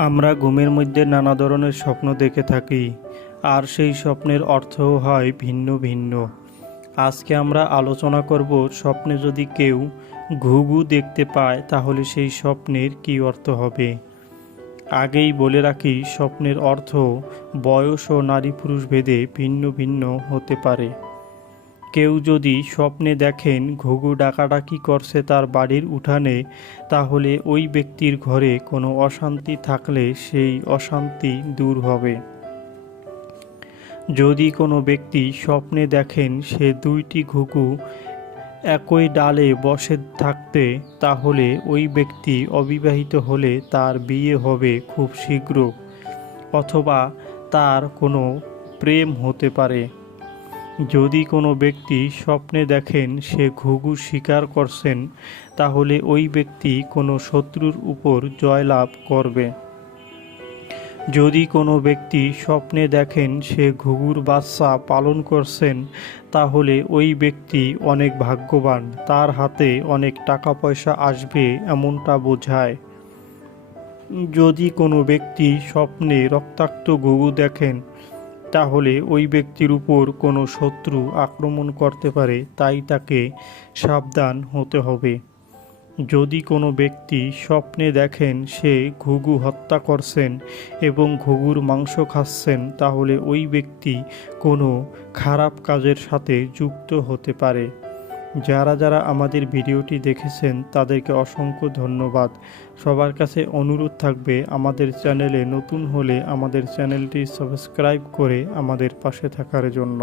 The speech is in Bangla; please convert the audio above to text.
আমরা ঘুমের মধ্যে নানা ধরনের স্বপ্ন দেখে থাকি, আর সেই স্বপ্নের অর্থও হয় ভিন্ন ভিন্ন। আজকে আমরা আলোচনা করব, স্বপ্নে যদি কেউ ঘুঘু দেখতে পায় তাহলে সেই স্বপ্নের কী অর্থ হবে। আগেই বলে রাখি, স্বপ্নের অর্থ বয়স ও নারী পুরুষ ভেদে ভিন্ন ভিন্ন হতে পারে। কেউ যদি স্বপ্নে দেখেন ঘুঘু ডাকাডাকি করছে তার বাড়ির উঠানে, তাহলে ওই ব্যক্তির ঘরে কোনো অশান্তি থাকলে সেই অশান্তি দূর হবে। যদি কোনো ব্যক্তি স্বপ্নে দেখেন সে দুইটি ঘুঘু একই ডালে বসে থাকতে, তাহলে ওই ব্যক্তি অবিবাহিত হলে তার বিয়ে হবে খুব শীঘ্র, অথবা তার কোনো প্রেম হতে পারে। যদি কোনো ব্যক্তি স্বপ্নে দেখেন সে ঘুঘু শিকার করছেন, তাহলে ওই ব্যক্তি কোনো শত্রুর উপর জয়লাভ করবে। যদি কোনো ব্যক্তি স্বপ্নে দেখেন সে ঘুঘুর বাচ্চা পালন করছেন, তাহলে ওই ব্যক্তি অনেক ভাগ্যবান, তার হাতে অনেক টাকা পয়সা আসবে এমনটা বোঝায়। যদি কোনো ব্যক্তি স্বপ্নে রক্তাক্ত ঘুঘু দেখেন, তাহলে ওই ব্যক্তির উপর কোনো শত্রু আক্রমণ করতে পারে, তাই তাকে সাবধান হতে হবে। যদি কোনো ব্যক্তি স্বপ্নে দেখেন সে ঘুঘু হত্যা করছেন এবং ঘুঘুর মাংস খাচ্ছেন, তাহলে ওই ব্যক্তি কোনো খারাপ কাজের সাথে যুক্ত হতে পারে। যারা যারা আমাদের ভিডিওটি দেখেছেন তাদেরকে অসংখ্য ধন্যবাদ। সবার কাছে অনুরোধ থাকবে, আমাদের চ্যানেলে নতুন হলে আমাদের চ্যানেলটি সাবস্ক্রাইব করে আমাদের পাশে থাকার জন্য।